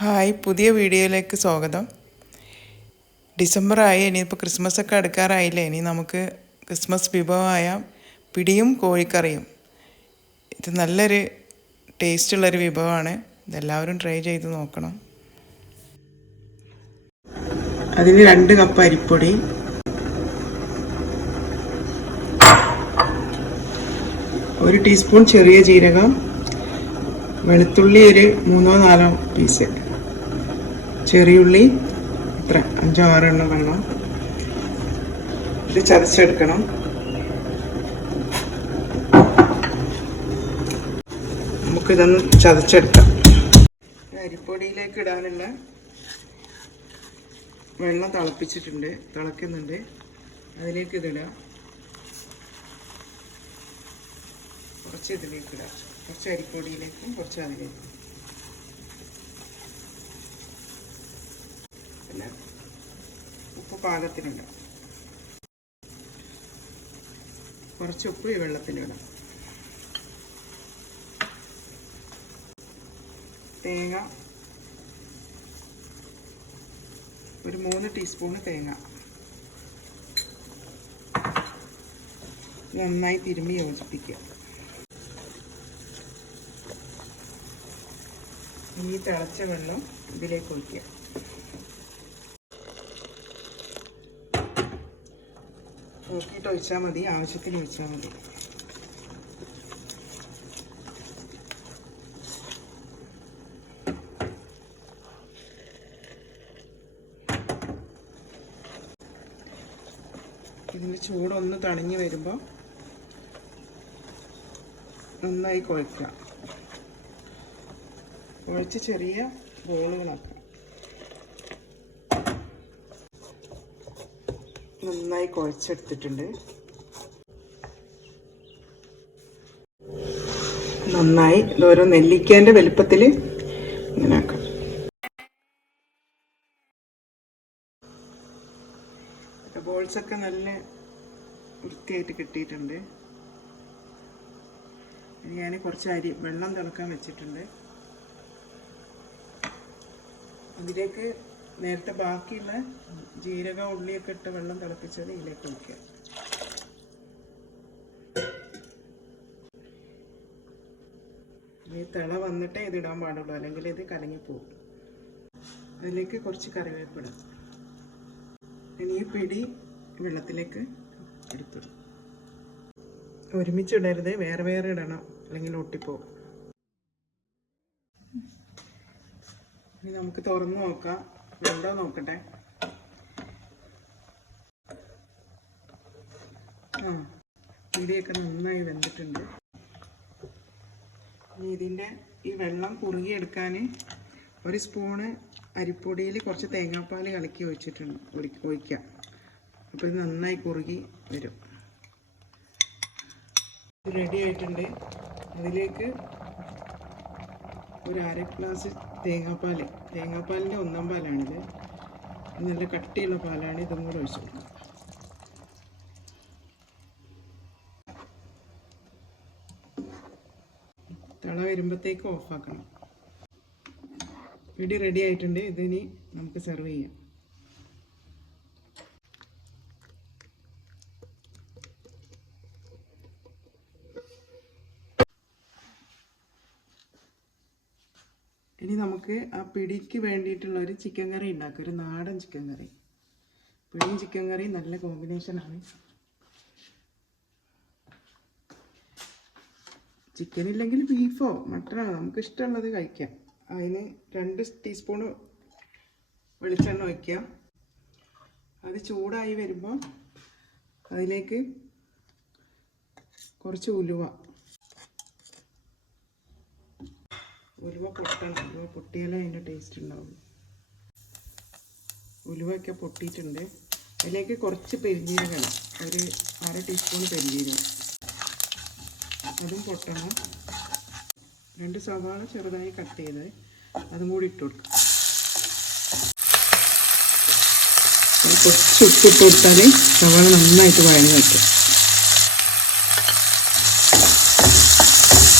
Hi, പുതിയ വീഡിയോയിലേക്ക് സ്വാഗതം. ഡിസംബറായി, ഇനിയിപ്പോൾ ക്രിസ്മസൊക്കെ അടുക്കാറായില്ലേ. ഇനി നമുക്ക് ക്രിസ്മസ് വിഭവമായ പിടിയും കോഴിക്കറിയും. ഇത് നല്ലൊരു ടേസ്റ്റുള്ളൊരു വിഭവമാണ്. ഇതെല്ലാവരും ട്രൈ ചെയ്ത് നോക്കണം. അതിന് 2 കപ്പ് അരിപ്പൊടി, 1 ടീസ്പൂൺ ചെറിയ ജീരകം, വെളുത്തുള്ളി ഒരു 3-4 പീസ്, ചെറിയുള്ളി ഇത്ര 5-6 എണ്ണം വേണം. ഇത് ചതച്ചെടുക്കണം. നമുക്കിതൊന്ന് ചതച്ചെടുക്കാം. അരിപ്പൊടിയിലേക്ക് ഇടാനുള്ള വെള്ളം തിളക്കുന്നുണ്ട്. അതിലേക്ക് ഇതിടാം. കുറച്ച് ഇതിലേക്ക് ഇടാം, കുറച്ച് അരിപ്പൊടിയിലേക്കും കുറച്ച് അതിലേക്കും. പിന്നെ ഉപ്പ് പാകത്തിനിടാം. കുറച്ച് ഉപ്പ് ഈ വെള്ളത്തിലിടാം. തേങ്ങ ഒരു 3 ടീസ്പൂണ് തേങ്ങ നന്നായി തിരുമ്മി യോജിപ്പിക്കുക. ഈ തിളച്ച വെള്ളം ഇതിലേക്ക് ഒഴിക്കുക. നോക്കിയിട്ട് ഒഴിച്ചാൽ മതി, ആവശ്യത്തിന് ഒഴിച്ചാൽ മതി. ഇതിൻ്റെ ചൂടൊന്ന് തണിഞ്ഞ് വരുമ്പോൾ നന്നായി കുഴക്കുക. കുഴച്ച് ചെറിയ ബോളുകളാക്കുക. നന്നായി കുഴച്ചെടുത്തിട്ടുണ്ട്. നന്നായി ഓരോ നെല്ലിക്കേൻ്റെ വലുപ്പത്തിൽ ഇങ്ങനെ ആക്കാം. ബോൾസൊക്കെ നല്ല വൃത്തിയായിട്ട് കിട്ടിയിട്ടുണ്ട്. ഞാൻ കുറച്ച് വെള്ളം തിളക്കാൻ വെച്ചിട്ടുണ്ട്. ഇതിലേക്ക് നേരത്തെ ബാക്കിയുള്ള ജീരക ഉള്ളിയൊക്കെ ഇട്ട് വെള്ളം തിളപ്പിച്ചത് ഇതിലേക്ക് ഒഴിക്കുക. ഈ തിള വന്നിട്ടേ ഇതിടാൻ പാടുള്ളൂ, അല്ലെങ്കിൽ ഇത് കലങ്ങിപ്പോകും. അതിലേക്ക് കുറച്ച് കറിവേപ്പില. ഇനി ഈ പിടി വെള്ളത്തിലേക്ക് എടുത്തിടും. ഒരുമിച്ചിടരുത്, വേറെ വേറെ ഇടണം, അല്ലെങ്കിൽ ഒട്ടിപ്പോകും. ഇനി നമുക്ക് തുറന്ന് നോക്കാം. വെന്തോ നോക്കട്ടെ. പിടിയൊക്കെ നന്നായി വെന്തിട്ടുണ്ട്. ഇനി ഇതിൻ്റെ ഈ വെള്ളം കുറുകിയെടുക്കാൻ 1 സ്പൂണ് അരിപ്പൊടിയിൽ കുറച്ച് തേങ്ങാപ്പാൽ കലക്കി ഒഴിക്കുക. അപ്പോൾ ഇത് നന്നായി കുറുകി വരും. ഇത് റെഡി ആയിട്ടുണ്ട്. അതിലേക്ക് ഒരു 1/2 ഗ്ലാസ് തേങ്ങാപ്പാലിൻ്റെ 1/4 പാലാണിത്. നല്ല കട്ടിയുള്ള പാലാണ്. ഇതും കൂടെ ഒഴിച്ചു കൊടുക്കുക. തിള വരുമ്പോഴത്തേക്ക് ഓഫാക്കണം. പിടി റെഡി ആയിട്ടുണ്ട്. ഇതിനി നമുക്ക് സെർവ് ചെയ്യാം. ഇനി നമുക്ക് ആ പിടിക്ക് വേണ്ടിയിട്ടുള്ള ഒരു ചിക്കൻ കറി ഉണ്ടാക്കാം. ഒരു നാടൻ ചിക്കൻ കറി. പിടിയും ചിക്കൻ കറി നല്ല കോമ്പിനേഷനാണ്. ചിക്കൻ ഇല്ലെങ്കിൽ ബീഫോ മട്ടനോ നമുക്ക് ഇഷ്ടമുള്ളത് കഴിക്കാം. അതിന് 2 ടീസ്പൂണ് വെളിച്ചെണ്ണ ഒഴിക്കുക. അത് ചൂടായി വരുമ്പോൾ അതിലേക്ക് കുറച്ച് ഉലുവ പൊട്ടണം. ഉലുവ പൊട്ടിയാലേ അതിൻ്റെ ടേസ്റ്റ് ഉണ്ടാവുള്ളൂ. ഉലുവയൊക്കെ പൊട്ടിയിട്ടുണ്ട്. അതിലേക്ക് കുറച്ച് പെരിഞ്ജീരകം, ഒരു 1/2 ടീസ്പൂൺ പെരിഞ്ജീരകം, അതും പൊട്ടണം. 2 സവാള ചെറുതായി കട്ട് ചെയ്ത് അതും കൂടി ഇട്ട് കൊടുക്കുക. കുറച്ച് ഉപ്പിട്ട് കൊടുത്താൽ സവാള നന്നായിട്ട് വഴങ്ങി വയ്ക്കും.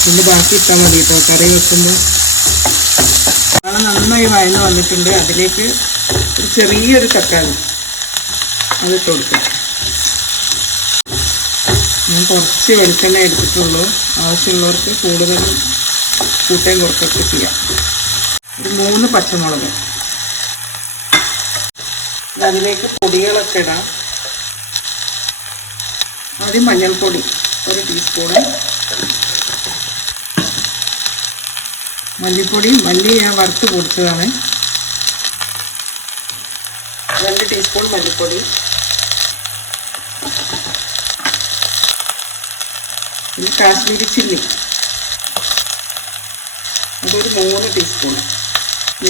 ഇതിൻ്റെ ബാക്കി ഇട്ടാൽ മതി കേട്ടോ കറി വെക്കുമ്പോൾ. സവാള നന്നായി വഴന്ന് വന്നിട്ടുണ്ട്. അതിലേക്ക് ഒരു ചെറിയൊരു തക്കാളി അതിട്ട് കൊടുക്കാം. ഞാൻ കുറച്ച് വെളിച്ചെണ്ണ എടുത്തിട്ടുള്ളൂ. ആവശ്യമുള്ളവർക്ക് കൂടുതലും കൂട്ടാൻ കുറച്ചൊക്കെ ചെയ്യാം. ഒരു 3 പച്ചമുളക്. അതിലേക്ക് പൊടികളൊക്കെ ഇടാം. ആദ്യം മഞ്ഞൾപ്പൊടി 1 ടീസ്പൂണ്, മല്ലിപ്പൊടി. മല്ലി ഞാൻ വറുത്ത് പൊടിച്ചതാണ്. 2 ടീസ്പൂൺ മല്ലിപ്പൊടി, പിന്നെ കാശ്മീരി ചില്ലി അതൊരു 3 ടീസ്പൂൺ.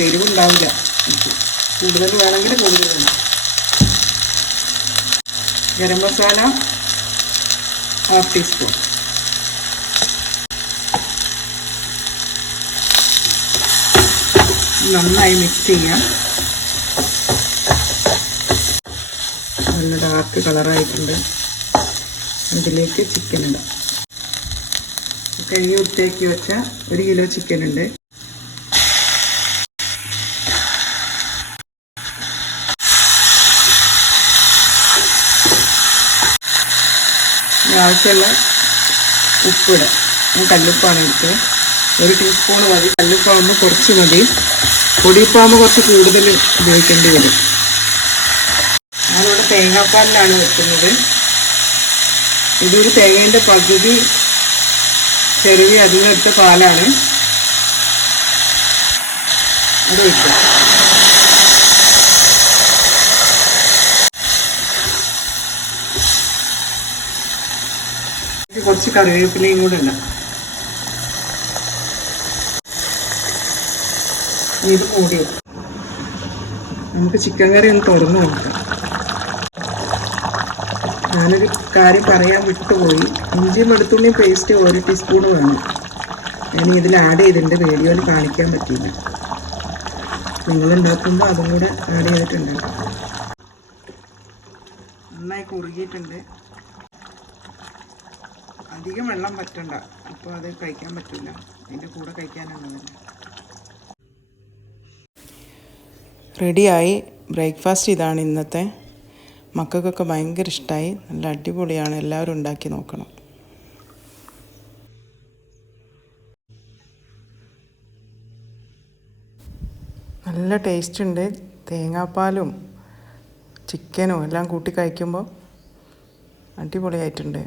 എരിവുണ്ടാവില്ല, കൂടുതൽ വേണമെങ്കിൽ കൂടുതൽ വേണം. ഗരം മസാല 1/2 ടീസ്പൂൺ. നന്നായി മിക്സ് ചെയ്യാം. നല്ല ഡാർക്ക് കളറായിട്ടുണ്ട്. അതിലേക്ക് ചിക്കൻ ഇടാം. കഴുകി വൃത്തിയാക്കി വെച്ച 1 കിലോ ചിക്കൻ ഉണ്ട്. ആവശ്യമുള്ള ഉപ്പിടാം. ഞാൻ കല്ലുപ്പാണ് എടുത്തത്. 1 ടീസ്പൂൺ മതി. കല്ലുപ്പാകുമ്പോൾ കുറച്ച് മതി. പൊടിയുപ്പാകുമ്പോൾ കുറച്ച് കൂടുതൽ ഉപയോഗിക്കേണ്ടി വരും. ഞാനിവിടെ തേങ്ങാപ്പാലിലാണ് വെക്കുന്നത്. ഇതൊരു തേങ്ങേൻ്റെ പകുതി ചെറുവി അതിനെടുത്ത പാലാണ്. അത് ഒഴിക്കാം. കുറച്ച് കറിവേപ്പിലയും കൂടെ ഇടാം. ഇത് മൂടി വെക്കാം. നമുക്ക് ചിക്കൻ കറി ഒന്ന് തുറന്ന് നോക്കാം. ഞാനൊരു കാര്യം പറയാൻ വിട്ടുപോയി. ഇഞ്ചിയും വെളുത്തുള്ളിയും പേസ്റ്റ് 1 ടീസ്പൂൺ വേണം. ഞാൻ ഇതിൽ ആഡ് ചെയ്തിട്ടുണ്ട്. വീഡിയോയിൽ കാണിക്കാൻ പറ്റിയില്ല. നിങ്ങളുണ്ടാക്കുമ്പോൾ അതും കൂടെ ആഡ് ചെയ്തിട്ടുണ്ടാകും. നന്നായി കുറുകിയിട്ടുണ്ട്. അധികം വെള്ളം പറ്റണ്ട, അപ്പോൾ അത് കഴിക്കാൻ പറ്റില്ല. അതിൻ്റെ കൂടെ കഴിക്കാനുള്ളതല്ല. റെഡിയായി. ബ്രേക്ക്ഫാസ്റ്റ് ഇതാണ് ഇന്നത്തെ. മക്കൾക്കൊക്കെ ഭയങ്കര ഇഷ്ടമായി. നല്ല അടിപൊളിയാണ്. എല്ലാവരും ഉണ്ടാക്കി നോക്കണം. നല്ല ടേസ്റ്റ് ഉണ്ട്. തേങ്ങാപ്പാലും ചിക്കനും എല്ലാം കൂട്ടി കഴിക്കുമ്പോൾ അടിപൊളിയായിട്ടുണ്ട്.